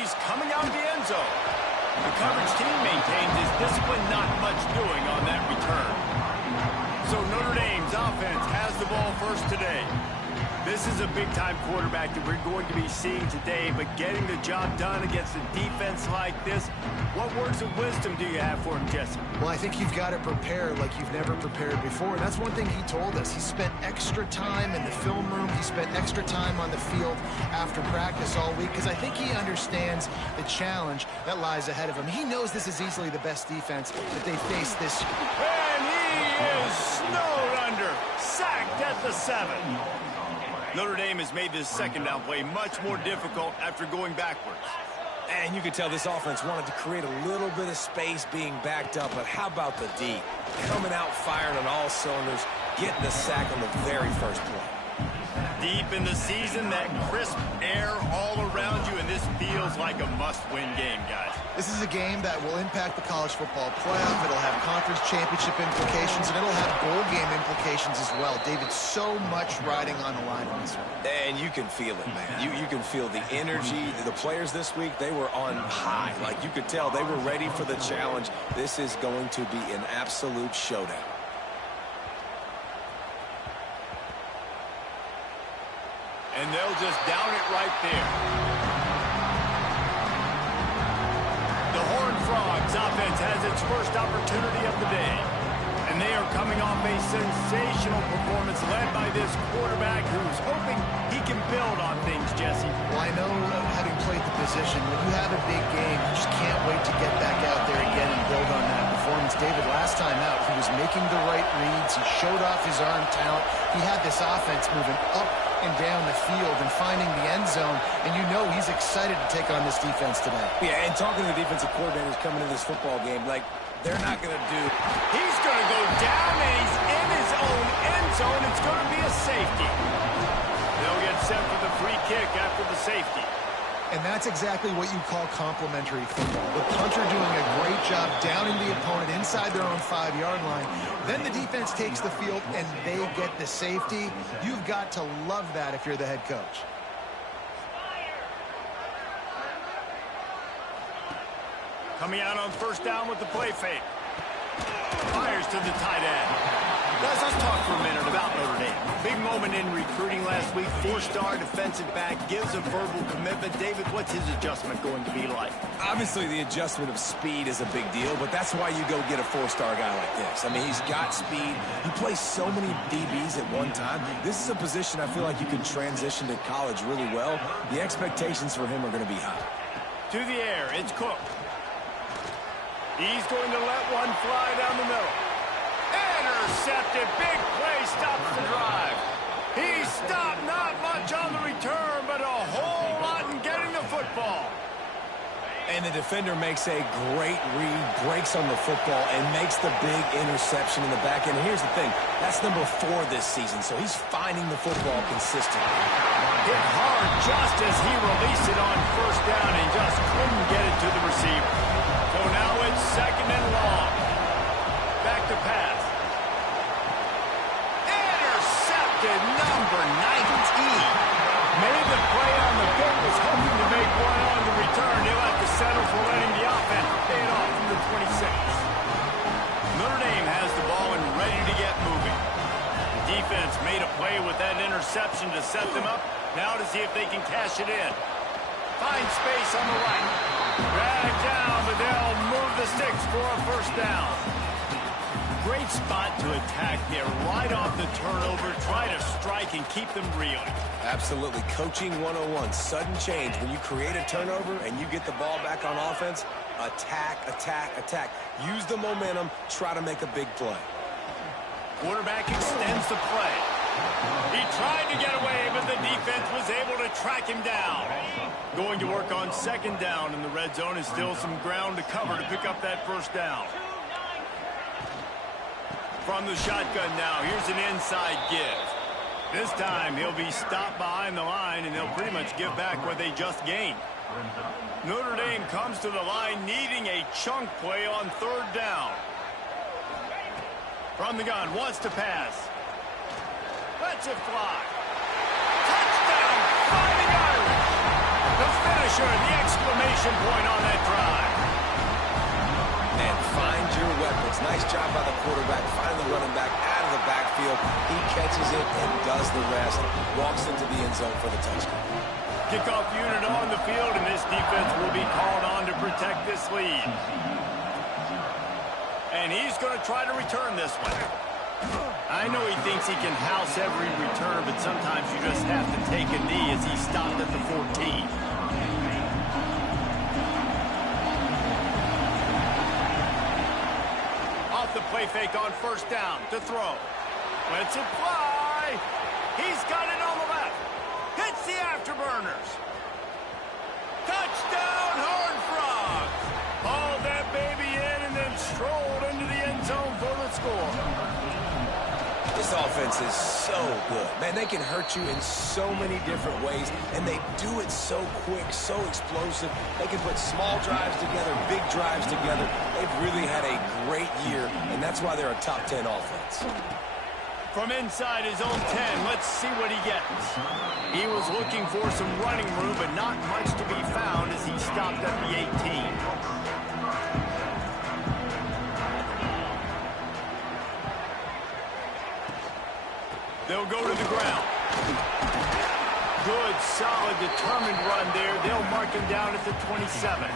He's coming out of the end zone. The coverage team maintains his discipline, not much doing on that return. So Notre Dame's offense has the ball first today. This is a big-time quarterback that we're going to be seeing today, but getting the job done against a defense like this, what words of wisdom do you have for him, Jesse? Well, I think you've got to prepare like you've never prepared before. And that's one thing he told us. He spent extra time in the film room. He spent extra time on the field after practice all week because I think he understands the challenge that lies ahead of him. He knows this is easily the best defense that they face this year. And he is snowed under, sacked at the 7. Notre Dame has made this second down play much more difficult after going backwards. And you can tell this offense wanted to create a little bit of space being backed up, but how about the D? Coming out firing on all cylinders, getting the sack on the very first play. Deep in the season, that crisp air all around you, and this feels like a must-win game, guys. This is a game that will impact the college football playoff. It'll have conference championship implications, and it'll have bowl game implications as well. David, so much riding on the line on this one. And you can feel it, man. You can feel the energy. The players this week, they were on high. Like, you could tell they were ready for the challenge. This is going to be an absolute showdown. And they'll just down it right there. The Horned Frogs offense has its first opportunity of the day. And they are coming off a sensational performance led by this quarterback who's hoping he can build on things, Jesse. Well, I know, having played the position, when you have a big game, you just can't wait to get back out there again and build on that performance. David, last time out, he was making the right reads. He showed off his arm talent. He had this offense moving up and down the field and finding the end zone, and you know he's excited to take on this defense today. Yeah, and talking to the defensive coordinators coming into this football game, like, they're not going to do... He's going to go down, and he's in his own end zone. It's going to be a safety. They'll get set for the free kick after the safety. And that's exactly what you call complementary football. The punter doing a great job downing the opponent inside their own 5-yard line. Then the defense takes the field, and they get the safety. You've got to love that if you're the head coach. Coming out on first down with the play fake. Fires to the tight end. Guys, let's talk for a minute about Notre Dame. Big moment in recruiting last week. 4-star defensive back gives a verbal commitment. David, what's his adjustment going to be like? Obviously, the adjustment of speed is a big deal, but that's why you go get a 4-star guy like this. I mean, he's got speed. He plays so many DBs at one time. This is a position I feel like you can transition to college really well. The expectations for him are going to be high. To the air, it's Cook. He's going to let one fly down the middle. Intercepted. Big play stops the drive. He stopped not much on the return, but a whole lot in getting the football. And the defender makes a great read, breaks on the football, and makes the big interception in the back end. And here's the thing, that's number 4 this season, so he's finding the football consistently. Hit hard just as he released it on first down and just couldn't get it to the receiver. So now it's second and long. Back to pass. Intercepted, number 19. Made the play on the pick, was hoping to make one on the return. He'll have to settle for letting the offense pay it off from the 26. Notre Dame has the ball and ready to get moving. The defense made a play with that interception to set them up. Now to see if they can cash it in. Find space on the right. Drag down, but they'll move the sticks for a first down. Great spot to attack there, right off the turnover. Try to strike and keep them reeling. Absolutely. Coaching 101. Sudden change. When you create a turnover and you get the ball back on offense, attack, attack, attack. Use the momentum. Try to make a big play. Quarterback extends the play. He tried to get away, but the defense was able to track him down. Going to work on second down in the red zone is still some ground to cover to pick up that first down. From the shotgun now, here's an inside give. This time he'll be stopped behind the line, and they'll pretty much give back what they just gained. Notre Dame comes to the line needing a chunk play on third down. From the gun, wants to pass. Lets it fly. Touchdown, Fighting Irish. The finish pressure, the exclamation point on that drive. And find your weapons. Nice job by the quarterback, finally running back out of the backfield. He catches it and does the rest. Walks into the end zone for the touchdown. Kickoff unit on the field, and this defense will be called on to protect this lead. And he's going to try to return this one. I know he thinks he can house every return, but sometimes you just have to take a knee as he stopped at the 14. Off the play fake on first down to throw. Lets it fly. He's got it on the left. Hits the afterburners. Touchdown, Horned Frogs. Hauled that baby in and then strolled into the end zone for the score. This offense is so good. Man, they can hurt you in so many different ways, and they do it so quick, so explosive. They can put small drives together, big drives together. They've really had a great year, and that's why they're a top 10 offense. From inside his own 10, let's see what he gets. He was looking for some running room, but not much to be found as he stopped at the 18. They'll go to the ground. Good, solid, determined run there. They'll mark him down at the 27.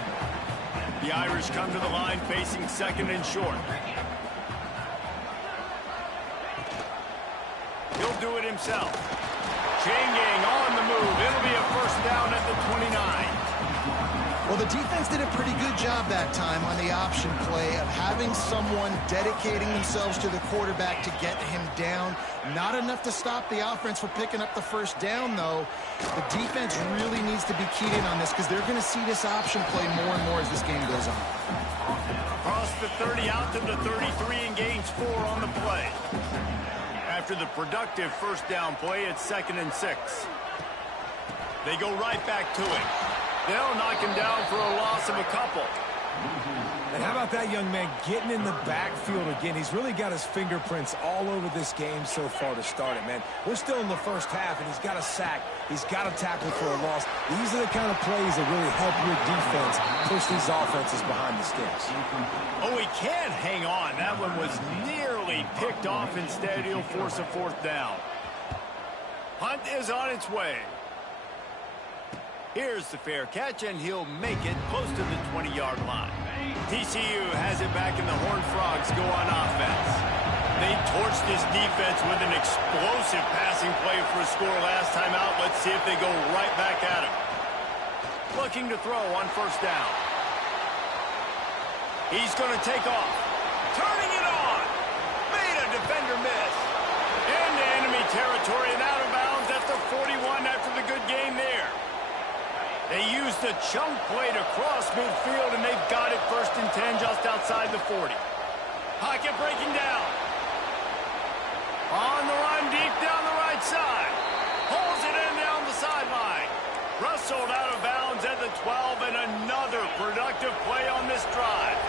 The Irish come to the line facing second and short. He'll do it himself. Chain gang on the move. It'll be a first down at the 29. Well, the defense did a pretty good job that time on the option play of having someone dedicating themselves to the quarterback to get him down. Not enough to stop the offense from picking up the first down, though. The defense really needs to be keyed in on this because they're going to see this option play more and more as this game goes on. Across the 30 out to the 33 and gains 4 on the play. After the productive first down play, it's 2nd and 6. They go right back to it. They'll knock him down for a loss of a couple. And how about that young man getting in the backfield again? He's really got his fingerprints all over this game so far to start it, man. We're still in the first half, and he's got a sack. He's got a tackle for a loss. These are the kind of plays that really help your defense push these offenses behind the sticks. Oh, he can't hang on. That one was nearly picked off. Instead, he'll force a fourth down. Hunt is on its way. Here's the fair catch, and he'll make it close to the 20-yard line. TCU has it back, and the Horned Frogs go on offense. They torched this defense with an explosive passing play for a score last time out. Let's see if they go right back at him. Looking to throw on first down. He's going to take off. Turning it on. Made a defender miss. Into enemy territory and out of bounds at the 41 after the good game there. They used the chunk play to cross midfield, and they've got it 1st and 10 just outside the 40. Pocket breaking down. On the run deep down the right side. Pulls it in down the sideline. Rustled out of bounds at the 12, and another productive play on this drive.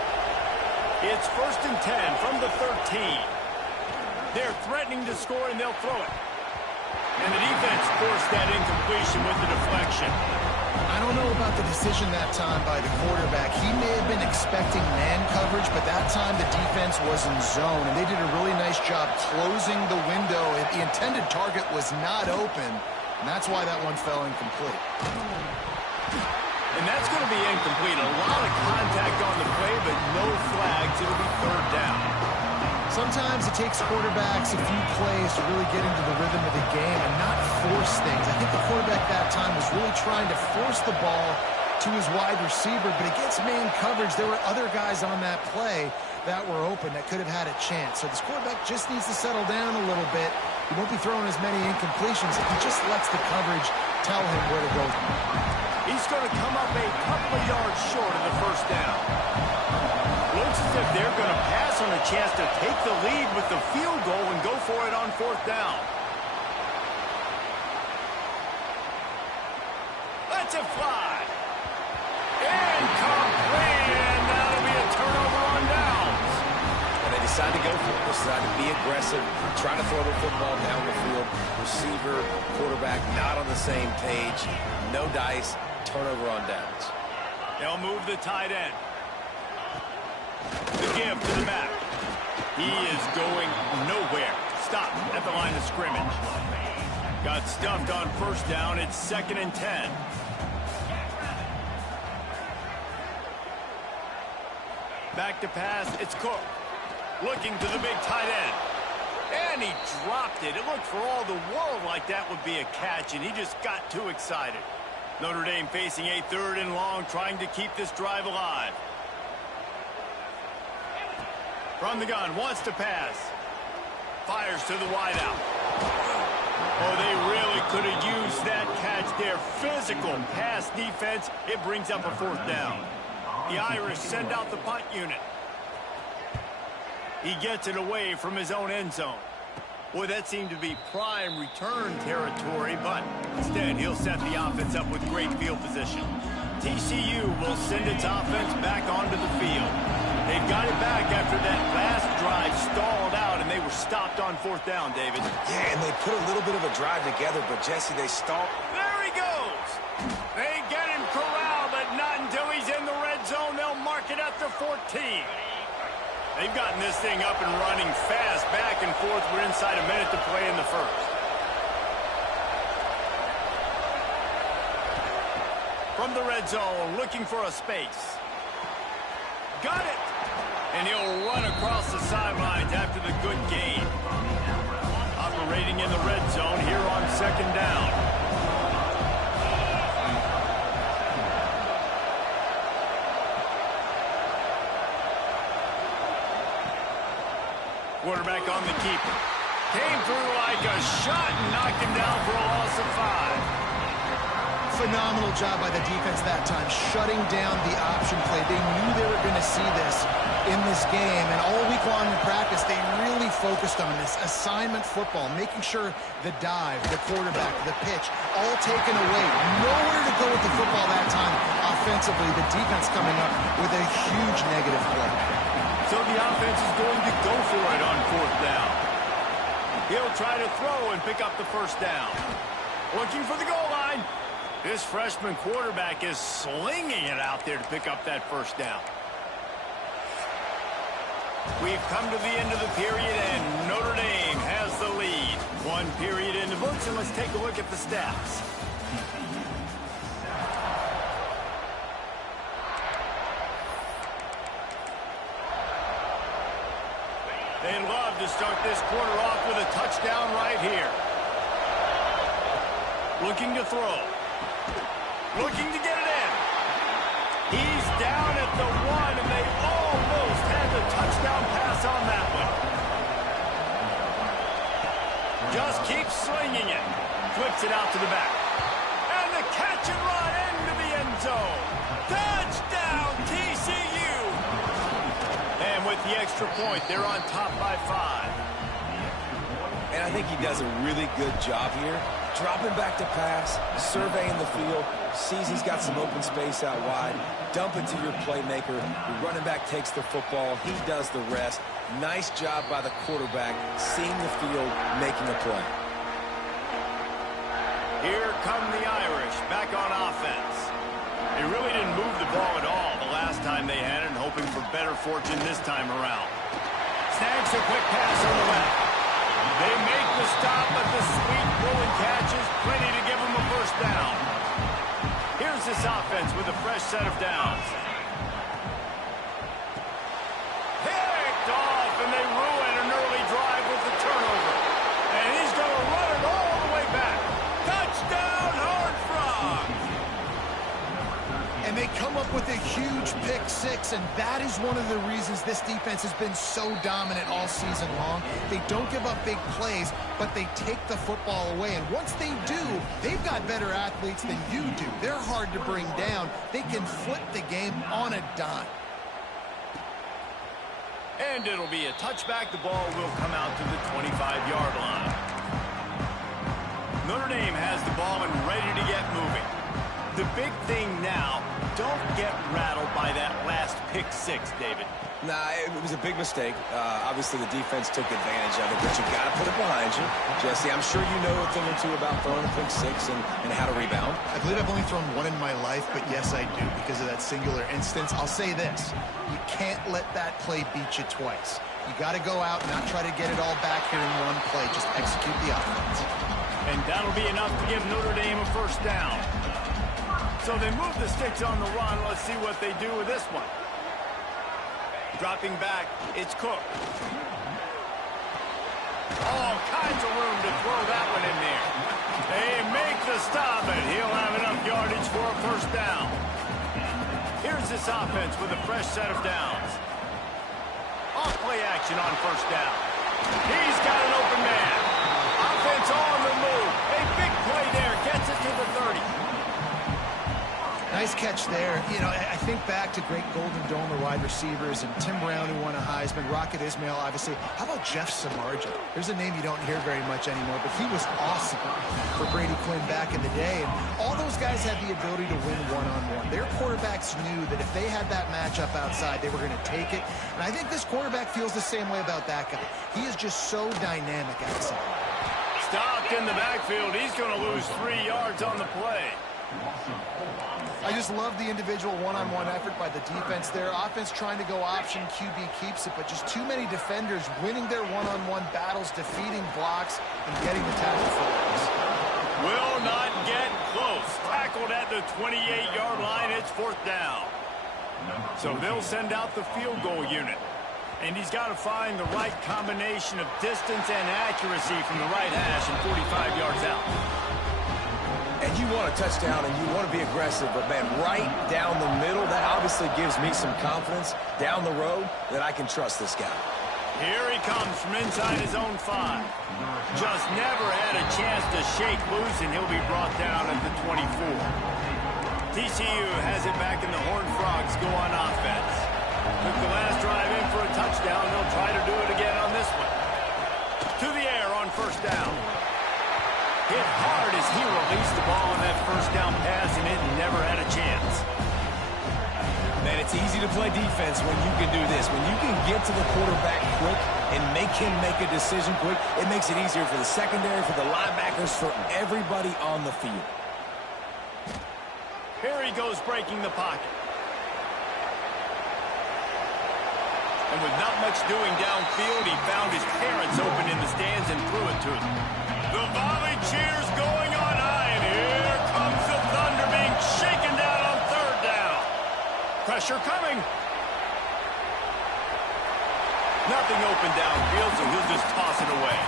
It's 1st and 10 from the 13. They're threatening to score, and they'll throw it. And the defense forced that incompletion with the deflection. I don't know about the decision that time by the quarterback. He may have been expecting man coverage, but that time the defense was in zone, and they did a really nice job closing the window. The intended target was not open, and that's why that one fell incomplete. And that's going to be incomplete. A lot of contact on the play, but no flags. It'll be 3rd down. Sometimes it takes quarterbacks a few plays to really get into the rhythm of the game and not force things. I think the quarterback that time was really trying to force the ball to his wide receiver, but against man coverage, there were other guys on that play that were open that could have had a chance. So this quarterback just needs to settle down a little bit. He won't be throwing as many incompletions if he just lets the coverage tell him where to go. He's going to come up a couple of yards short of the first down. Looks as if they're going to pass on a chance to take the lead with the field goal and go for it on 4th down. Let's it fly. Incomplete, and that'll be a turnover on downs. And they decide to go for it. Decide to be aggressive, try to throw the football down the field. Receiver, quarterback, not on the same page. No dice, turnover on downs. They'll move the tight end. The give to the back. He is going nowhere. Stop at the line of scrimmage. Got stuffed on first down. It's 2nd and 10. Back to pass. It's Cook. Looking to the big tight end. And he dropped it. It looked for all the world like that would be a catch, and he just got too excited. Notre Dame facing a 3rd and long, trying to keep this drive alive. From the gun, wants to pass. Fires to the wideout. Oh, they really could have used that catch there. Physical pass defense. It brings up a 4th down. The Irish send out the punt unit. He gets it away from his own end zone. Boy, that seemed to be prime return territory, but instead he'll set the offense up with great field position. TCU will send its offense back onto the field. They've got it back after that last drive stalled out, and they were stopped on 4th down, David. Yeah, and they put a little bit of a drive together, but Jesse, they stalled. There he goes. They get him corralled, but not until he's in the red zone. They'll mark it at the 14. They've gotten this thing up and running fast, back and forth. We're inside a minute to play in the first. From the red zone, looking for a space. Got it! And he'll run across the sidelines after the good gain. Operating in the red zone here on 2nd down. Quarterback on the keeper. Came through like a shot and knocked him down for a loss of 5. Phenomenal job by the defense that time, shutting down the option play. They knew they were going to see this in this game, and all week long in practice, they really focused on this assignment football, making sure the dive, the quarterback, the pitch, all taken away. Nowhere to go with the football that time offensively. The defense coming up with a huge negative play. So the offense is going to go for it on 4th down. He'll try to throw and pick up the 1st down. Looking for the goal line. This freshman quarterback is slinging it out there to pick up that 1st down. We've come to the end of the period, and Notre Dame has the lead. 1 period in the books, and let's take a look at the stats. They love to start this quarter off with a touchdown right here. Looking to throw. Looking to get it in. He's down at the 1, and they almost had the touchdown pass on that one. Just keeps slinging it. Flips it out to the back. And the catch and run into the end zone. Touchdown, TCU. And with the extra point, they're on top by 5. And I think he does a really good job here. Dropping back to pass, surveying the field, sees he's got some open space out wide, dump it to your playmaker. Your running back takes the football. He does the rest. Nice job by the quarterback, seeing the field, making a play. Here come the Irish back on offense. They really didn't move the ball at all the last time they had it, and hoping for better fortune this time around. Snags a quick pass on the left. They make the stop, but the sweet rolling catch is plenty to give them a 1st down. Here's this offense with a fresh set of downs. Picked off, and they ruin an early drive with the turnover. And he's going to run it all the way back. Touchdown, Horned Frogs! And they come up with a huge pick 6, and that is one of the reasons this defense has been so dominant all season long. They don't give up big plays, but they take the football away. And once they do, they've got better athletes than you do. They're hard to bring down. They can flip the game on a dime. And it'll be a touchback. The ball will come out to the 25-yard line. Notre Dame has the ball and ready to get moving. The big thing now, don't get rattled by that last pick six, David. Nah, it was a big mistake. Obviously, the defense took advantage of it, but you got to put it behind you. Jesse, I'm sure you know a thing or two about throwing a pick six and how to rebound. I believe I've only thrown one in my life, but yes, I do because of that singular instance. I'll say this. You can't let that play beat you twice. You got to go out and not try to get it all back here in one play. Just execute the offense. And that'll be enough to give Notre Dame a first down. So they move the sticks on the run. Let's see what they do with this one. Dropping back, it's Cook. All kinds of room to throw that one in there. They make the stop, and he'll have enough yardage for a first down. Here's this offense with a fresh set of downs. Off-play action on first down. He's got an open man. Offense on the move. A big play there. Gets it to the 30. Nice catch there. You know, I think back to great Golden Dome wide receivers and Tim Brown, who won a Heisman, Rocket Ismail, obviously. How about Jeff Samardzija? There's a name you don't hear very much anymore, but he was awesome for Brady Quinn back in the day. And all those guys had the ability to win one-on-one. Their quarterbacks knew that if they had that matchup outside, they were going to take it. And I think this quarterback feels the same way about that guy. He is just so dynamic outside. Stopped in the backfield. He's going to lose 3 yards on the play. I just love the individual one-on-one effort by the defense there. Offense trying to go option, QB keeps it, but just too many defenders winning their one-on-one battles, defeating blocks, and getting the tackle for loss. Will not get close. Tackled at the 28-yard line. It's fourth down. So they'll send out the field goal unit. And he's got to find the right combination of distance and accuracy from the right hash and 45 yards out. And you want a touchdown and you want to be aggressive, but, man, right down the middle, that obviously gives me some confidence down the road that I can trust this guy. Here he comes from inside his own 5. Just never had a chance to shake loose, and he'll be brought down at the 24. TCU has it back, and the Horned Frogs go on offense. Took the last drive in for a touchdown. They'll try to do it again on this one. To the air on first down. Hit hard as he released the ball on that first down pass, and it never had a chance. Man, it's easy to play defense when you can do this. When you can get to the quarterback quick and make him make a decision quick, it makes it easier for the secondary, for the linebackers, for everybody on the field. Here he goes breaking the pocket. And with not much doing downfield, he found his parents open in the stands and threw it to them. The volley cheers going on high, and here comes the Thunder being shaken down on third down. Pressure coming. Nothing open downfield, so he'll just toss it away.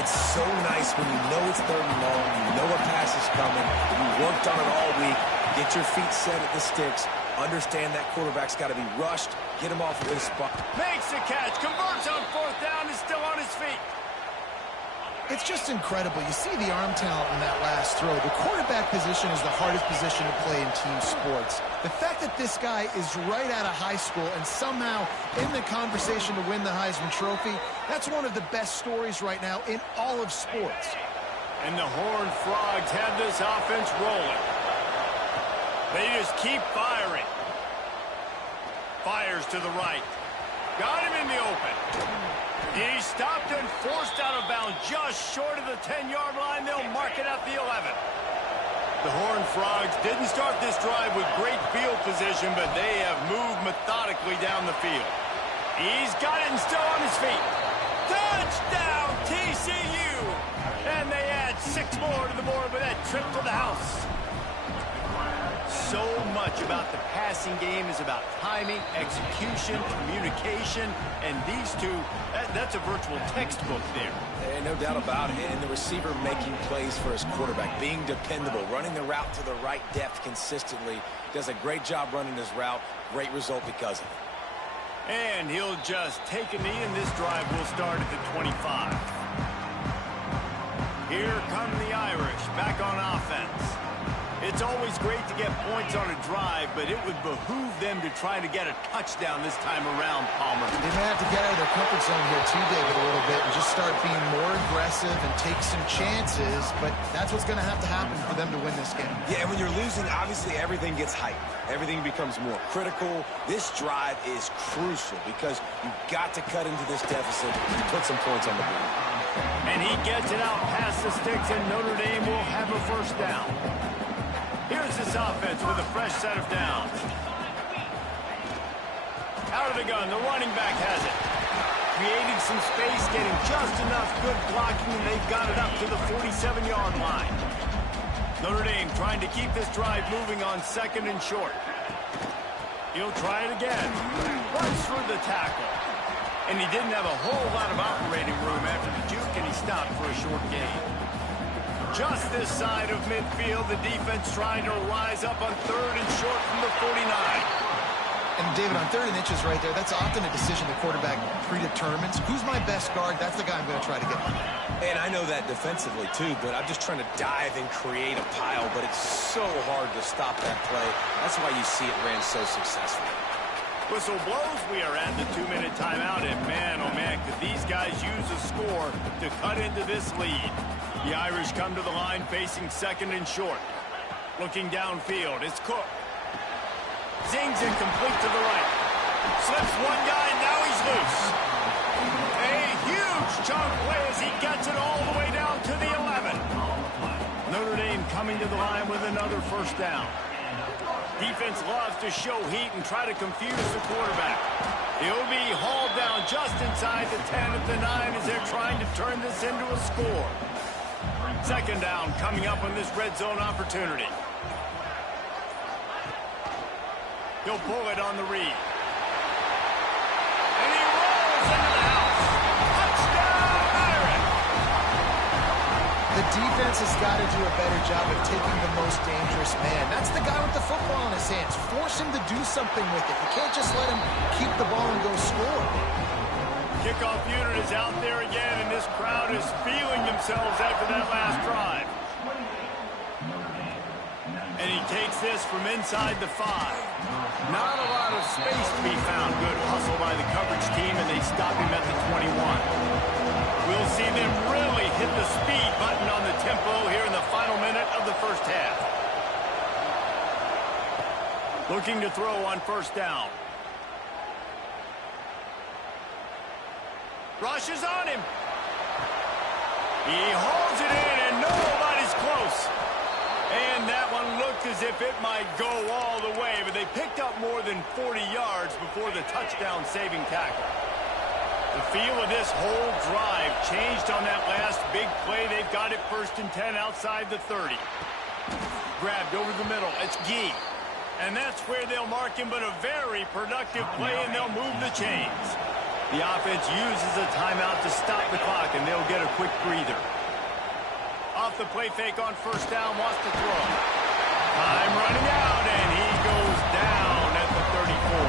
It's so nice when you know it's third and long, you know a pass is coming, you worked on it all week, get your feet set at the sticks, understand that quarterback's got to be rushed, get him off of his spot. Makes the catch, converts on fourth down, is still on his feet. It's just incredible. You see the arm talent in that last throw. The quarterback position is the hardest position to play in team sports. The fact that this guy is right out of high school and somehow in the conversation to win the Heisman Trophy, that's one of the best stories right now in all of sports. And the Horned Frogs have this offense rolling. They just keep firing. Fires to the right. Got him in the open. He stopped and forced out of bounds just short of the 10-yard line. They'll mark it at the 11. The Horned Frogs didn't start this drive with great field position, but they have moved methodically down the field. He's got it and still on his feet. Touchdown, TCU! And they add 6 more to the board with that trip to the house. So much about the passing game is about timing, execution, communication, and these two, that's a virtual textbook there. No doubt about it. And the receiver making plays for his quarterback, being dependable, running the route to the right depth consistently. Does a great job running his route. Great result because of it. And he'll just take a knee, and this drive will start at the 25. Here come the Irish back on offense. It's always great to get points on a drive, but it would behoove them to try to get a touchdown this time around, Palmer. They may have to get out of their comfort zone here too, David, a little bit and just start being more aggressive and take some chances, but that's what's going to happen for them to win this game. Yeah, and when you're losing, obviously everything gets hyped. Everything becomes more critical. This drive is crucial because you've got to cut into this deficit and put some points on the board. And he gets it out past the sticks, and Notre Dame will have a first down. Here's this offense with a fresh set of downs. Out of the gun, the running back has it. Creating some space, getting just enough good blocking, and they've got it up to the 47-yard line. Notre Dame trying to keep this drive moving on 2nd and short. He'll try it again. Runs through the tackle. And he didn't have a whole lot of operating room after the juke, and he stopped for a short gain. Just this side of midfield, the defense trying to rise up on 3rd and short from the 49. And David, on 3rd and inches right there, that's often a decision the quarterback predetermines. Who's my best guard? That's the guy I'm going to try to get. And I know that defensively too, but I'm just trying to dive and create a pile, but it's so hard to stop that play. That's why you see it ran so successfully. Whistle blows, we are at the 2-minute timeout, and man, oh man, could these guys use a score to cut into this lead. The Irish come to the line facing 2nd and short. Looking downfield, it's Cook. Zings it complete to the right. Slips one guy, now he's loose. A huge chunk play as he gets it all the way down to the 11. Notre Dame coming to the line with another first down. Defense loves to show heat and try to confuse the quarterback. He'll be hauled down just inside the 10 at the 9 as they're trying to turn this into a score. 2nd down coming up on this red zone opportunity. He'll pull it on the read. And he rolls into the house. Touchdown, Irish! The defense has got to do a better job of taking the most dangerous man. That's the guy with the football in his hands. Force him to do something with it. You can't just let him keep the ball and go score. Kickoff unit is out there again, and this crowd is feeling themselves after that last drive. And he takes this from inside the 5. Not a lot of space to be found. Good hustle by the coverage team, and they stop him at the 21. We'll see them really hit the speed button on the tempo here in the final minute of the first half. Looking to throw on first down. Rushes on him. He hauls it in, and nobody's close. And that one looked as if it might go all the way, but they picked up more than 40 yards before the touchdown-saving tackle. The feel of this whole drive changed on that last big play. They've got it 1st and 10 outside the 30. Grabbed over the middle. It's Gee. And that's where they'll mark him, but a very productive play, and they'll move the chains. The offense uses a timeout to stop the clock, and they'll get a quick breather. Off the play fake on first down, wants to throw. Time running out, and he goes down at the 34.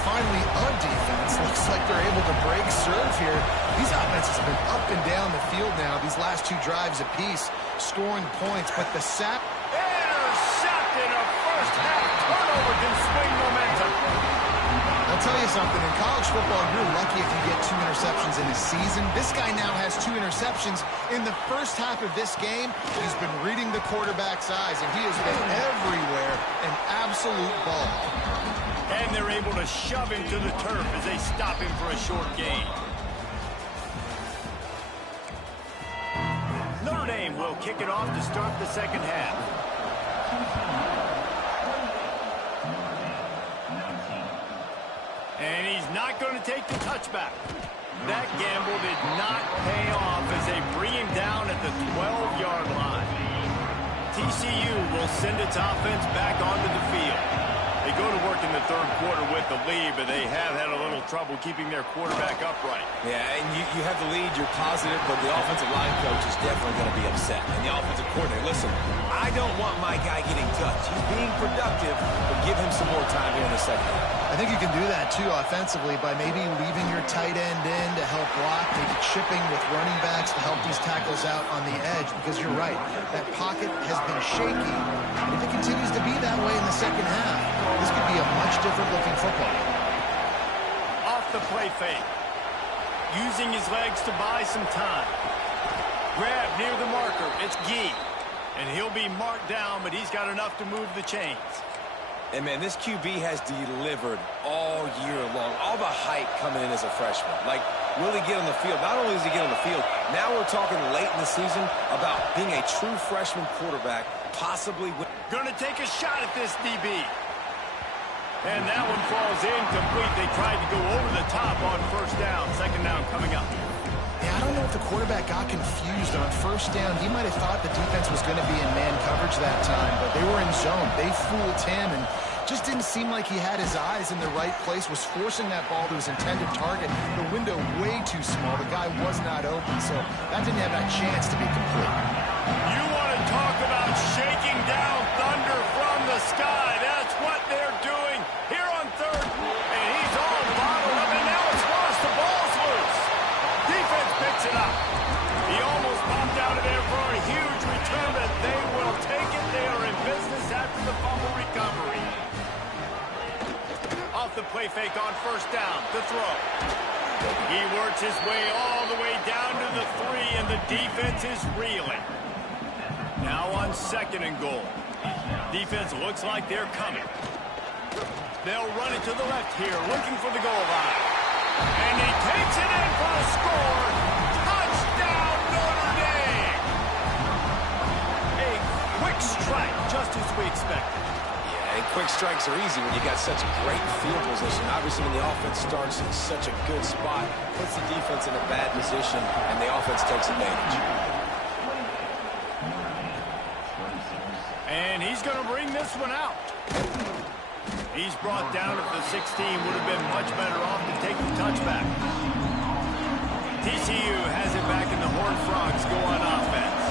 Finally, a defense. Looks like they're able to break serve here. These offenses have been up and down the field now, these last 2 drives apiece, scoring points, but the sack... Intercepted, a first-half turnover can swing momentum. I'll tell you something, in college football, you're lucky if you get 2 interceptions in a season. This guy now has 2 interceptions. In the first half of this game, he's been reading the quarterback's eyes, and he has been everywhere, an absolute ball. And they're able to shove him to the turf as they stop him for a short gain. Notre Dame will kick it off to start the second half. And he's not going to take the touchback. That gamble did not pay off as they bring him down at the 12-yard line. TCU will send its offense back onto the field. They go to work in the third quarter with the lead, but they have had a little trouble keeping their quarterback upright. Yeah, and you have the lead, you're positive, but the offensive line coach is definitely going to be upset. And the offensive coordinator, listen, I don't want my guy getting touched. He's being productive, but give him some more time here in the second half. I think you can do that, too, offensively, by maybe leaving your tight end in to help block, maybe chipping with running backs to help these tackles out on the edge, because you're right, that pocket has been shaky. And if it continues to be that way in the second half, this could be a much different-looking football. Off the play fake. Using his legs to buy some time. Grab near the marker. It's Gee. And he'll be marked down, but he's got enough to move the chains. And, man, this QB has delivered all year long. All the hype coming in as a freshman. Like, will he get on the field? Not only does he get on the field, now we're talking late in the season about being a true freshman quarterback, possibly. Going to take a shot at this DB. And that one falls incomplete. They tried to go over the top on first down. Second down coming up. Yeah, I don't know if the quarterback got confused on first down. He might have thought the defense was going to be in man coverage that time, but they were in zone. They fooled him and just didn't seem like he had his eyes in the right place, was forcing that ball to his intended target. The window way too small. The guy was not open, so that didn't have that chance to be complete. You want to talk about shaking down thunder from the sky. That's what they're doing here on third. And he's all bottled up, and now it's lost. The ball's loose. Defense picks it up. He almost popped out of there for a huge return, but they will take it. They are in business after the fumble recovery. Off the play fake on first down. To throw. He works his way all the way down to the 3, and the defense is reeling. Now on second and goal. Defense looks like they're coming. They'll run it to the left here, looking for the goal line. And he takes it in for a score. Touchdown, Notre Dame! A quick strike, just as we expected. Yeah, and quick strikes are easy when you got such great field position. Obviously, when the offense starts in such a good spot, puts the defense in a bad position, and the offense takes advantage. And he's going to bring this one out. He's brought down at the 16. Would have been much better off to take the touchback. TCU has it back, and the Horned Frogs go on offense.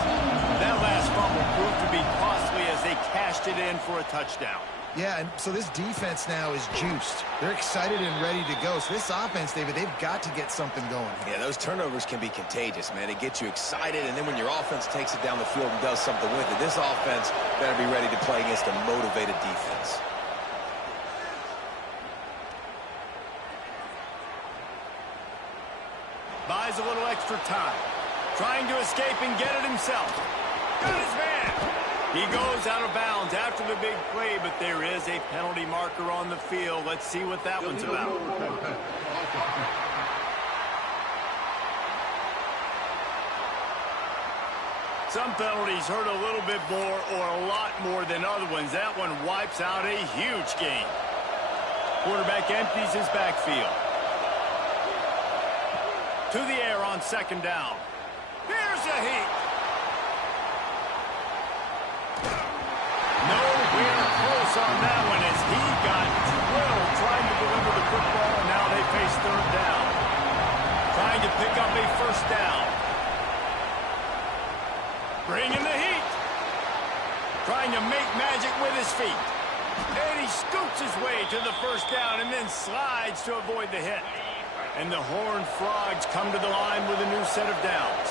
That last fumble proved to be costly as they cashed it in for a touchdown. Yeah, and so this defense now is juiced. They're excited and ready to go. So this offense, David, they've got to get something going. Yeah, those turnovers can be contagious, man. It gets you excited, and then when your offense takes it down the field and does something with it, this offense better be ready to play against a motivated defense. Buys a little extra time. Trying to escape and get it himself. Got his man. He goes out of bounds after the big play, but there is a penalty marker on the field. Let's see what that one's about. Some penalties hurt a little bit more or a lot more than other ones. That one wipes out a huge game. Quarterback empties his backfield. To the air on second down. Here's a heat. Nowhere close on that one as he got drilled trying to deliver the football, and now they face third down. Trying to pick up a first down. Bringing the heat. Trying to make magic with his feet. And he scoots his way to the first down and then slides to avoid the hit. And the Horned Frogs come to the line with a new set of downs.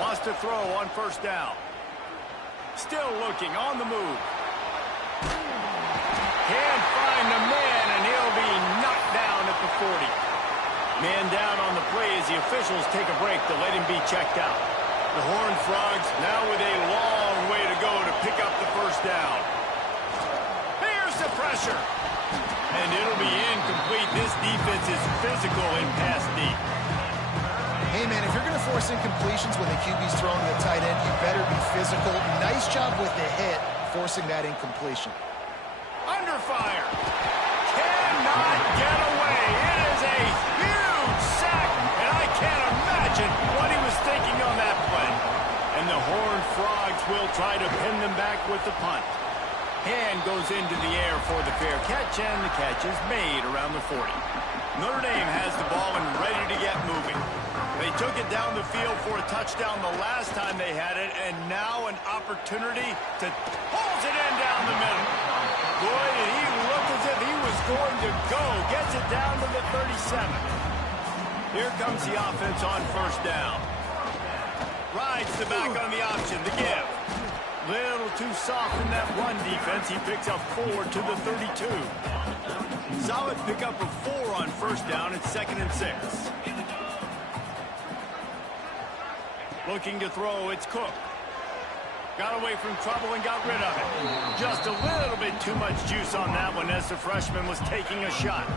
Wants to throw on first down. Still looking on the move. Can't find the man, and he'll be knocked down at the 40. Man down on the play as the officials take a break to let him be checked out. The Horned Frogs now with a long way to go to pick up the first down. Here's the pressure. And it'll be incomplete. This defense is physical in pass deep. Hey, man, if you're going to force incompletions when the QB's throwing to the tight end, you better be physical. Nice job with the hit, forcing that incompletion. Under fire. Cannot get away. It is a huge sack, and I can't imagine what he was thinking on that play. And the Horned Frogs will try to pin them back with the punt. Hand goes into the air for the fair catch, and the catch is made around the 40. Notre Dame has the ball and ready to get moving. They took it down the field for a touchdown the last time they had it, and now an opportunity to pulls it in down the middle. Boy, did he look as if he was going to go. Gets it down to the 37. Here comes the offense on first down. Rides the back on the option, the give. Little too soft in that run defense. He picks up 4 to the 32. Solid pickup of 4 on first down. It's 2nd and 6. Looking to throw, it's Cook. Got away from trouble and got rid of it. Just a little bit too much juice on that one as the freshman was taking a shot.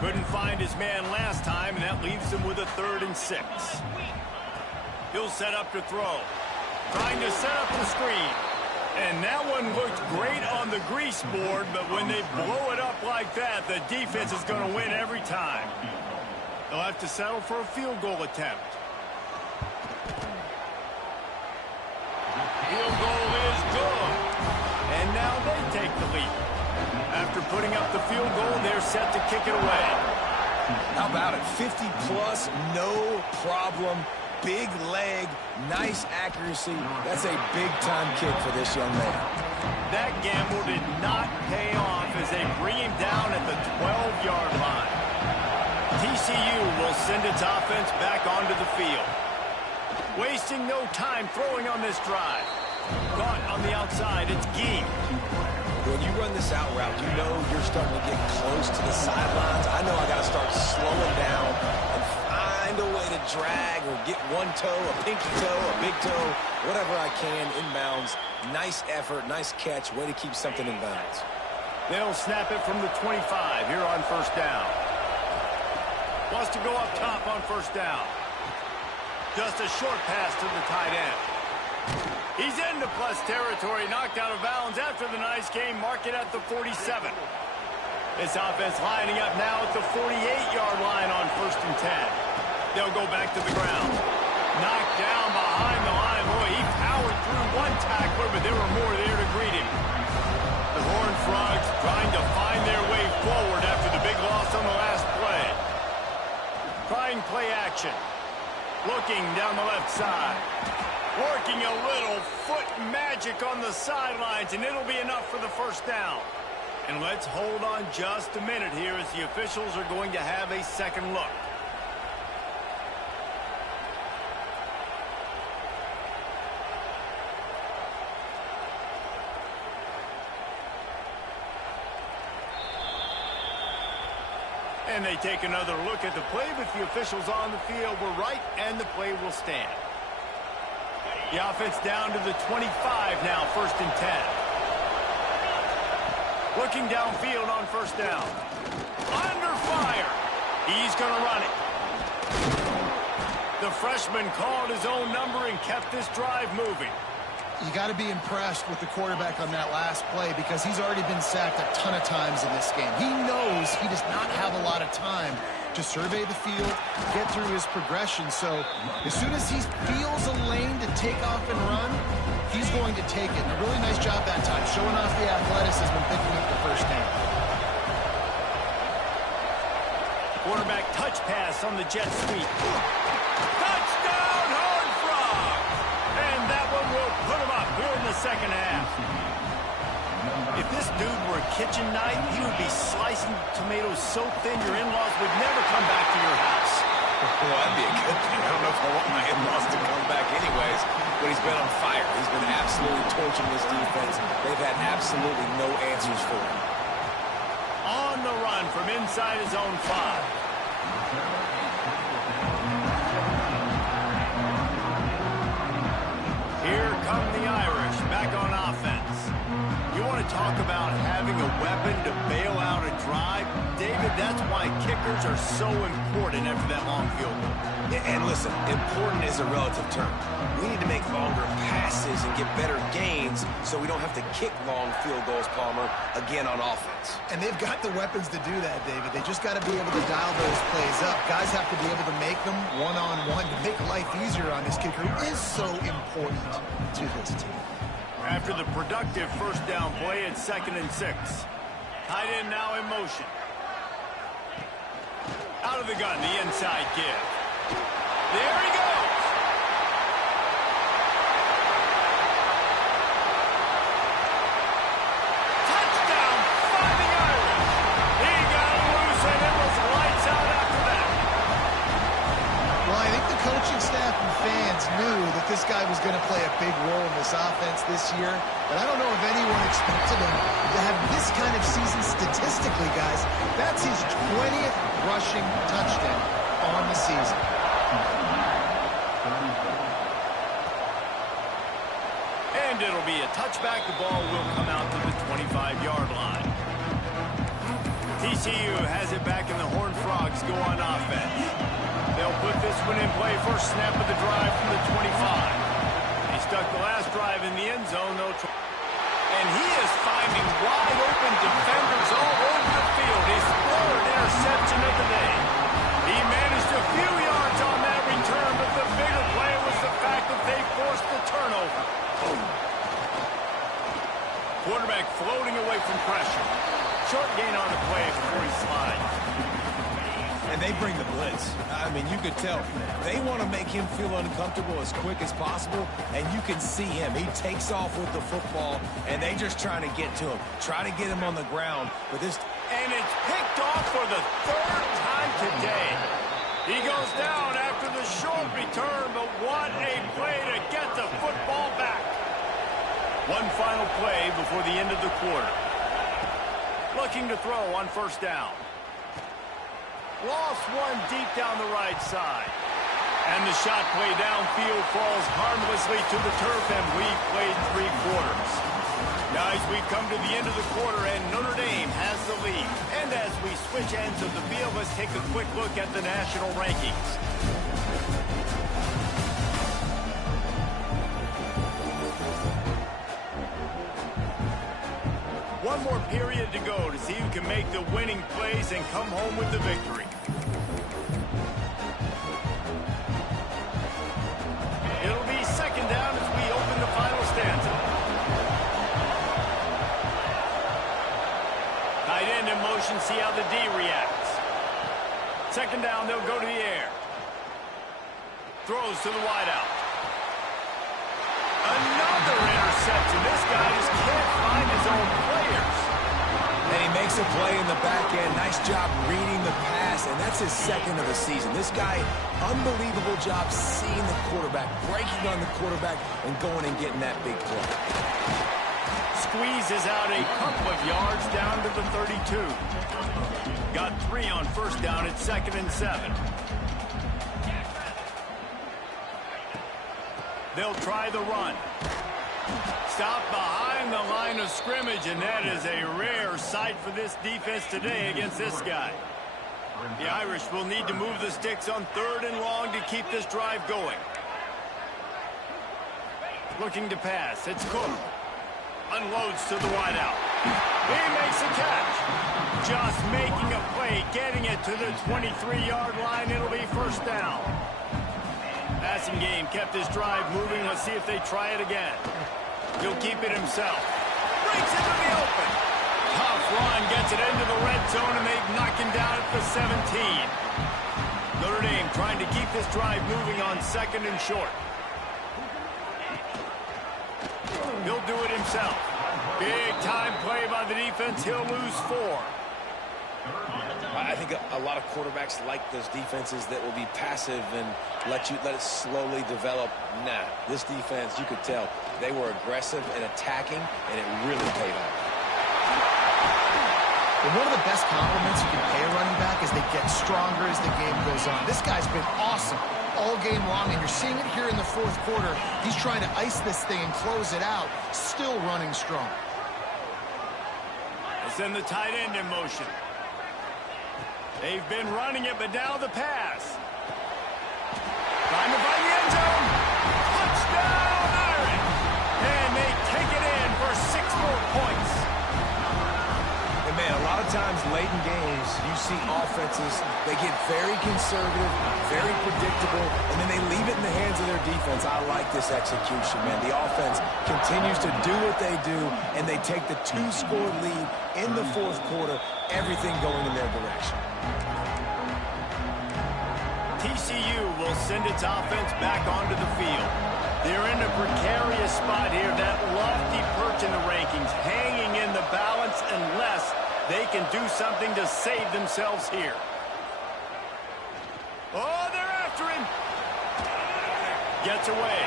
Couldn't find his man last time, and that leaves him with a 3rd and 6. He'll set up to throw. Trying to set up the screen. And that one looked great on the grease board, but when they blow it up like that, the defense is going to win every time. They'll have to settle for a field goal attempt. Field goal is good. And now they take the lead. After putting up the field goal, they're set to kick it away. How about it? 50-plus, no problem. Big leg, nice accuracy. That's a big-time kick for this young man. That gamble did not pay off as they bring him down at the 12-yard line. TCU will send its offense back onto the field. Wasting no time throwing on this drive. Caught on the outside, it's Gee. When you run this out route, you know you're starting to get close to the sidelines. I know I got to start slowing down and find a way to drag or get one toe, a pinky toe, a big toe, whatever I can inbounds. Nice effort, nice catch, way to keep something in bounds. They'll snap it from the 25 here on first down. Wants to go up top on first down. Just a short pass to the tight end. He's into plus territory, knocked out of bounds after the nice game. Mark it at the 47. This offense lining up now at the 48-yard line on 1st and 10. They'll go back to the ground. Knocked down behind the line. Boy, he powered through one tackler, but there were more there to greet him. The Horned Frogs trying to find their way forward after the big loss on the last play. Trying play action. Looking down the left side. Working a little foot magic on the sidelines, and it'll be enough for the first down. And let's hold on just a minute here as the officials are going to have a second look. And they take another look at the play, but the officials on the field were right, and the play will stand. The offense down to the 25 now, 1st and 10. Looking downfield on first down. Under fire. He's going to run it. The freshman called his own number and kept this drive moving. You got to be impressed with the quarterback on that last play because he's already been sacked a ton of times in this game. He knows he does not have a lot of time to survey the field, get through his progression. So as soon as he feels a lane to take off and run, he's going to take it. And a really nice job that time, showing off the athleticism and picking up the first down. Quarterback touch pass on the jet sweep. Touchdown, Horned Frogs! And that one will put him up here in the second half. If this dude were a kitchen knife, he would be slicing tomatoes so thin your in-laws would never come back to your house. Well, that'd be a good thing. I don't know if I want my in-laws to come back anyways, but he's been on fire. He's been absolutely torching this defense. They've had absolutely no answers for him. On the run from inside his own 5. Here come the Irish back on offense. You want to talk about having a weapon to bail out a drive? David, that's why kickers are so important after that long field goal. And listen, important is a relative term. We need to make longer passes and get better gains so we don't have to kick long field goals, Palmer, again on offense. And they've got the weapons to do that, David. They just got to be able to dial those plays up. Guys have to be able to make them one-on-one to make life easier on this kicker. It is so important to this team. after the productive first down play at 2nd and 6. Tight end now in motion. Out of the gun, the inside give. There he goes. Touchdown, Fighting Irish. He got it loose, and it was lights out after that. Well, I think the coaching staff and fans knew that this guy was going to play a big role in this offense this year, but I don't know if anyone expected him to have this kind of season statistically, guys. That's his 20th rushing touchdown on the season. And it'll be a touchback. The ball will come out to the 25-yard line. TCU has it back, and the Horned Frogs go on offense. They'll put this one in play. First snap of the drive from the 25. He stuck the last drive in the end zone, though. And he is finding wide open defenders all over the field. His third interception of the day. He managed a few yards on that return, but the bigger play was the fact that they forced the turnover. Quarterback floating away from pressure. Short gain on the play before he slides. And they bring the blitz. I mean, you could tell. They want to make him feel uncomfortable as quick as possible, and you can see him. He takes off with the football, and they just trying to get to him, try to get him on the ground. But this, and it's picked off for the third time today. He goes down after the short return, but what a play to get the football back. One final play before the end of the quarter. Looking to throw on first down. Lost one deep down the right side. And the shot play downfield falls harmlessly to the turf, and we've played 3 quarters. Guys, we've come to the end of the quarter, and Notre Dame has the lead. And as we switch ends of the field, let's take a quick look at the national rankings. One more period to go to see who can make the winning plays and come home with the victory. It'll be second down as we open the final stanza. Tight end in motion, see how the D reacts. Second down, they'll go to the air. Throws to the wideout. Another interception. This guy just can't find his own players. and he makes a play in the back end. Nice job reading the pass, and that's his second of the season. This guy, unbelievable job seeing the quarterback, breaking on the quarterback, and going and getting that big play. Squeezes out a couple of yards down to the 32. Got 3 on first down at 2nd and 7. They'll try the run. Stop behind the line of scrimmage, and that is a rare sight for this defense today against this guy. The Irish will need to move the sticks on 3rd and long to keep this drive going. Looking to pass. It's Cook. Unloads to the wideout. He makes a catch. Just making a play, getting it to the 23-yard line. It'll be first down. Passing game kept this drive moving. Let's see if they try it again. He'll keep it himself. Breaks into the open. Tough run, gets it into the red zone, and they knock him down at the 17. Notre Dame trying to keep this drive moving on 2nd and short. He'll do it himself. Big time play by the defense. He'll lose 4. I think a lot of quarterbacks like those defenses that will be passive and let it slowly develop. Nah, this defense, you could tell, they were aggressive and attacking, and it really paid off. Well, one of the best compliments you can pay a running back is they get stronger as the game goes on. This guy's been awesome all game long, and you're seeing it here in the 4th quarter. He's trying to ice this thing and close it out, still running strong. They send the tight end in motion. They've been running it, but now the pass. Trying to find the end zone. Touchdown, Irish! And they take it in for 6 more points. And man, a lot of times late in games, you see offenses, they get very conservative, very predictable, and then they leave it in the hands of their defense. I like this execution, man. The offense continues continues to do what they do, and they take the 2-score lead in the fourth quarter, everything going in their direction. TCU will send its offense back onto the field. They're in a precarious spot here, that lofty perch in the rankings, hanging in the balance unless they can do something to save themselves here. Oh, they're after him. Gets away,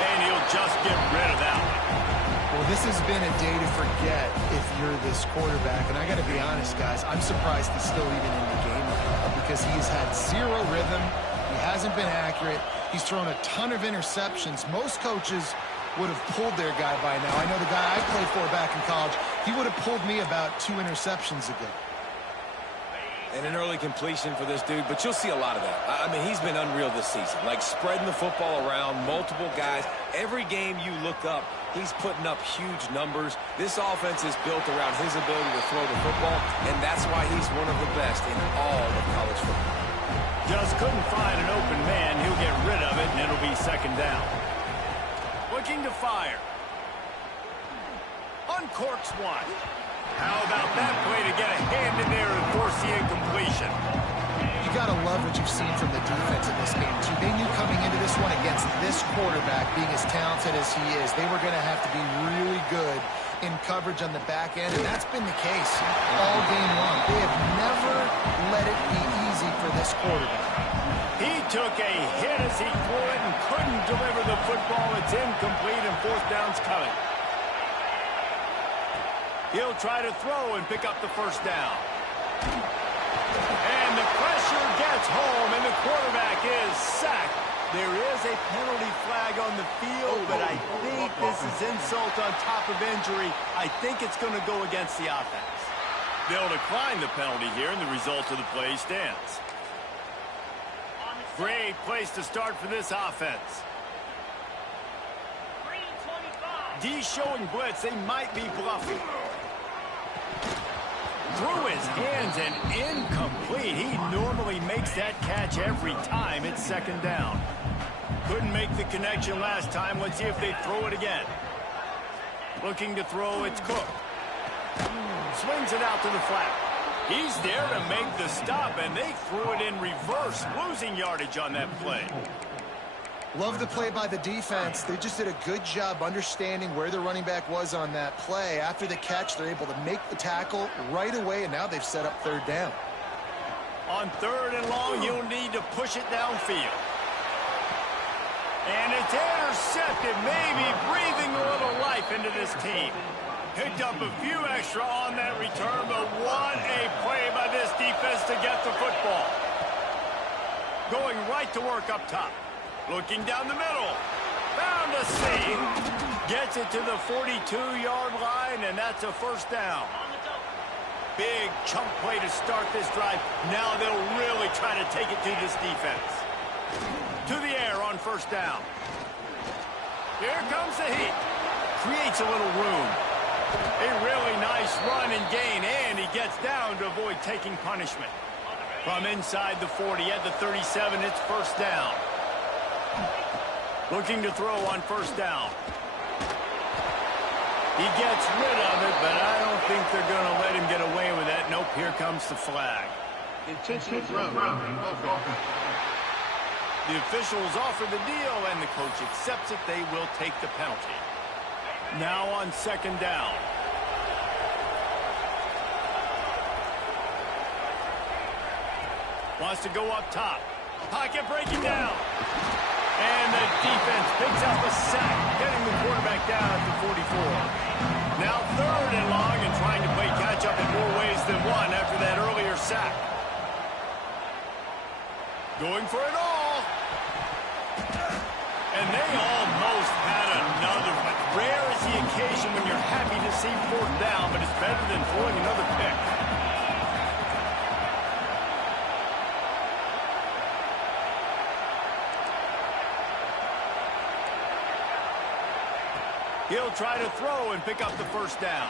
and he'll just get rid of that one. Well, this has been a day to forget if you're this quarterback. And I got to be honest, guys, I'm surprised he's still even in the game because he's had zero rhythm. He hasn't been accurate. He's thrown a ton of interceptions. Most coaches would have pulled their guy by now. I know the guy I played for back in college, he would have pulled me about 2 interceptions ago. And an early completion for this dude, but you'll see a lot of that. I mean, he's been unreal this season, like spreading the football around, multiple guys. Every game you look up, he's putting up huge numbers. This offense is built around his ability to throw the football, and that's why he's one of the best in all of college football. Just couldn't find an open man. He'll get rid of it, and it'll be second down. Looking to fire. Uncorks one. How about that play to get a hand in there and force the incompletion? You got to love what you've seen from the defense in this game, too. They knew coming into this one against this quarterback, being as talented as he is, they were going to have to be really good in coverage on the back end, and that's been the case all game long. They have never let it be easy for this quarterback. He took a hit as he threw it and couldn't deliver the football. It's incomplete, and fourth down's coming. He'll try to throw and pick up the first down. And the pressure gets home, and the quarterback is sacked. There is a penalty flag on the field, but I think this is insult on top of injury. I think it's going to go against the offense. They'll decline the penalty here, and the result of the play stands. Great place to start for this offense. D showing blitz. They might be bluffing. Through his hands and incomplete. He normally makes that catch every time. It's second down. Couldn't make the connection last time. Let's see if they throw it again. Looking to throw, it's Cook. Swings it out to the flat. He's there to make the stop, and they threw it in reverse, losing yardage on that play. Love the play by the defense. They just did a good job understanding where the running back was on that play. After the catch, they're able to make the tackle right away, and now they've set up third down. On third and long, you'll need to push it downfield. And it's intercepted, maybe breathing a little life into this team. Picked up a few extra on that return, but what a play by this defense to get the football. Going right to work up top. Looking down the middle. Found a seam. Gets it to the 42-yard line, and that's a first down. Big chunk play to start this drive. Now they'll really try to take it to this defense. To the air on first down. Here comes the heat. Creates a little room. A really nice run and gain, and he gets down to avoid taking punishment. From inside the 40 at the 37, it's first down. Looking to throw on first down. He gets rid of it, but I don't think they're going to let him get away with that. Nope, here comes the flag. Intentional throw. The officials offer the deal, and the coach accepts it. They will take the penalty. Now on second down. Wants to go up top. Pocket breaking down. And the defense picks up a sack, getting the quarterback down at the 44. Now third and long, and trying to play catch-up in more ways than one after that earlier sack. Going for it all. And they almost had another one. Rare is the occasion when you're happy to see fourth down, but it's better than throwing another pick. He'll try to throw and pick up the first down.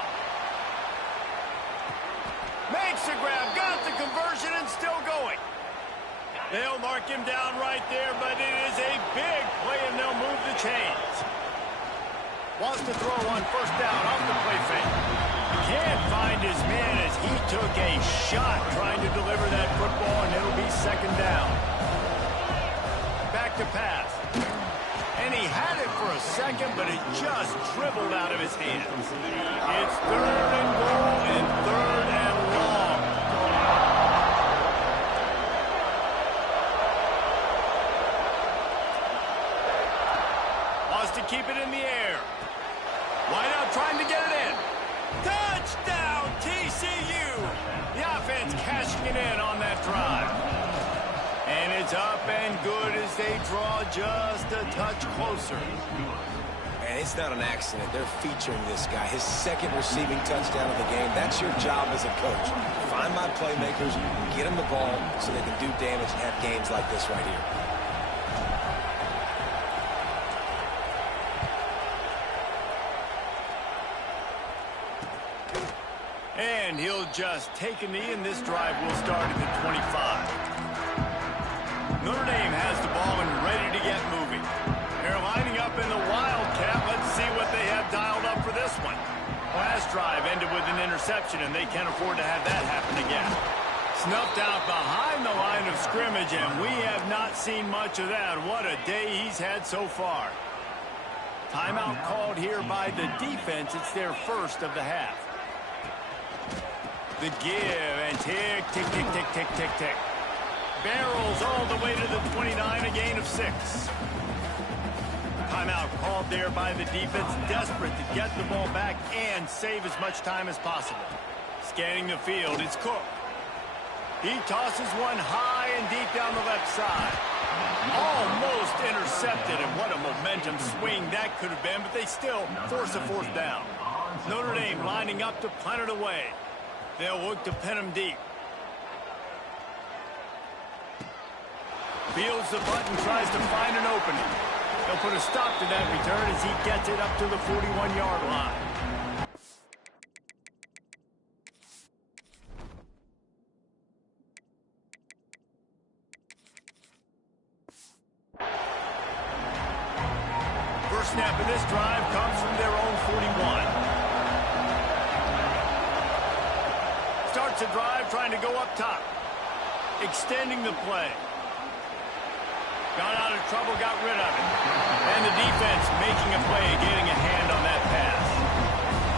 Makes the grab, got the conversion, and still going. They'll mark him down right there, but it is a big play, and they'll move the chains. Wants to throw on first down off the play fake. Can't find his man as he took a shot trying to deliver that football, and it'll be second down. Back to pass. And he had it for a second, but it just dribbled out of his hands. It's third and goal and third and long. Wants to keep it in the air. Wide out trying to get it in. Touchdown, TCU! The offense cashing it in on that drive. And it's up and good as they draw just a touch closer. And it's not an accident. They're featuring this guy. His second receiving touchdown of the game. That's your job as a coach. Find my playmakers, get them the ball so they can do damage and have games like this right here. And he'll just take a knee, and this drive will start at the 25. Notre Dame has the ball and ready to get moving. They're lining up in the Wildcat. Let's see what they have dialed up for this one. Last drive ended with an interception, and they can't afford to have that happen again. Snuffed out behind the line of scrimmage, and we have not seen much of that. What a day he's had so far. Timeout called here by the defense. It's their first of the half. The give, and tick, tick, tick, tick, tick, tick, tick. Barrels all the way to the 29, a gain of 6. Timeout called there by the defense, desperate to get the ball back and save as much time as possible. Scanning the field, it's Cook. He tosses one high and deep down the left side. Almost intercepted, and what a momentum swing that could have been, but they still force a fourth down. Notre Dame lining up to punt it away. They'll look to pin him deep. Fields the button, tries to find an opening. They'll put a stop to that return as he gets it up to the 41-yard line. First snap of this drive comes from their own 41. Starts a drive trying to go up top. Extending the play. Got out of trouble, got rid of it. And the defense making a play, getting a hand on that pass.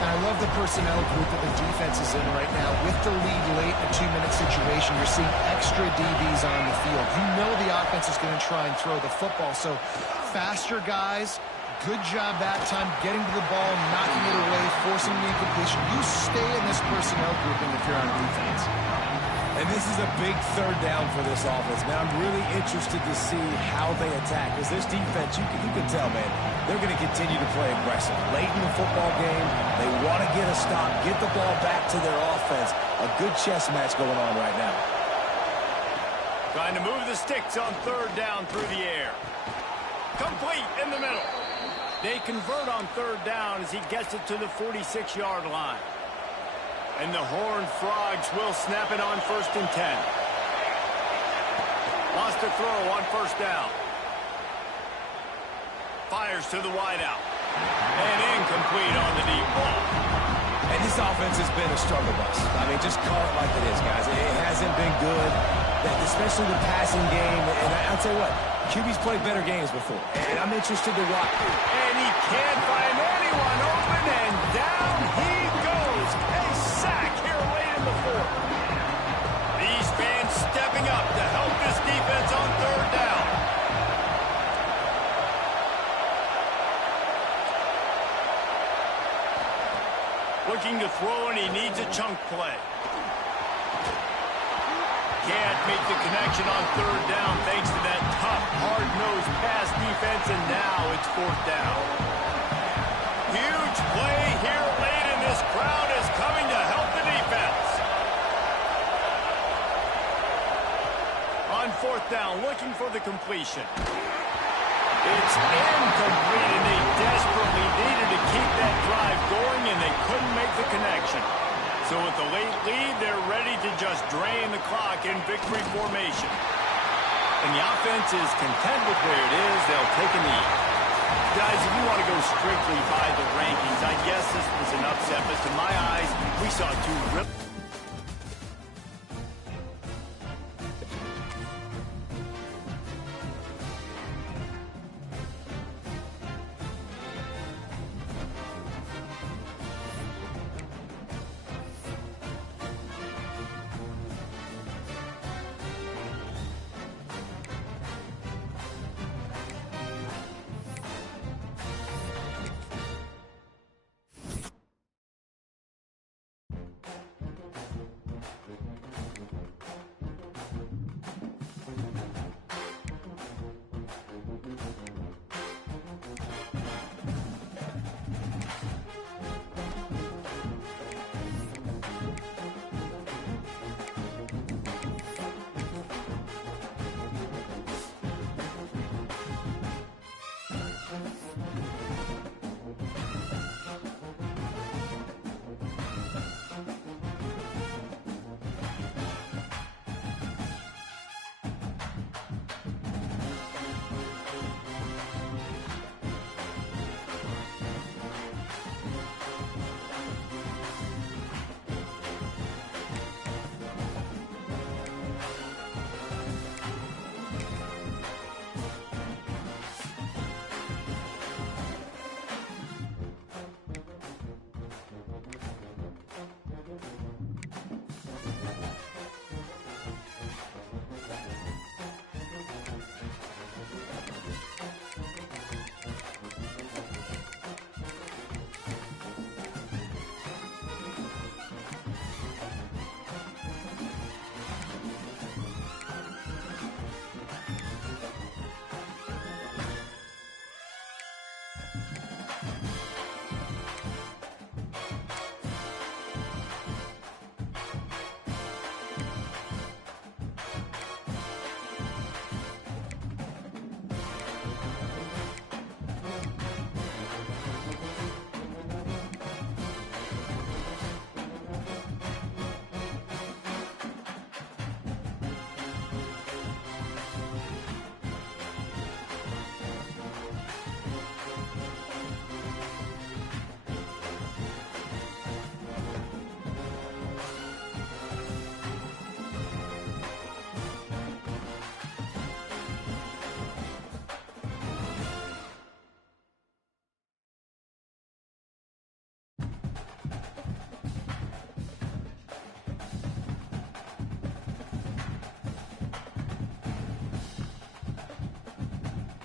And I love the personnel group that the defense is in right now. With the lead late in a 2-minute situation, you're seeing extra DBs on the field. You know the offense is going to try and throw the football. So faster guys, good job that time getting to the ball, knocking it away, forcing the incompletion. You stay in this personnel grouping if you're on defense. And this is a big third down for this offense, man. I'm really interested to see how they attack. Because this defense, you can tell, man, they're going to continue to play aggressive. Late in the football game, they want to get a stop, get the ball back to their offense. A good chess match going on right now. Trying to move the sticks on third down through the air. Complete in the middle. They convert on third down as he gets it to the 46-yard line. And the Horned Frogs will snap it on first and 10. Wants to throw on first down. Fires to the wideout. And incomplete on the deep ball. And this offense has been a struggle bus. I mean, just call it like it is, guys. It hasn't been good, especially the passing game. And I'll tell you what, QB's played better games before. And I'm interested to watch. And he can't find anyone open, and down he goes. A sack here late in the fourth. These fans stepping up to help this defense on third down. Looking to throw, and he needs a chunk play. Can't make the connection on third down thanks to that tough, hard-nosed pass defense, and now it's fourth down. Huge play here late, and this crowd is coming to help the defense. On fourth down, looking for the completion. It's incomplete, and they desperately needed to keep that drive going, and they couldn't make the connection. So with the late lead, they're ready to just drain the clock in victory formation. And the offense is content with where it is. They'll take a knee. Guys, if you want to go strictly by the rankings, I guess this was an upset, but to my eyes, we saw two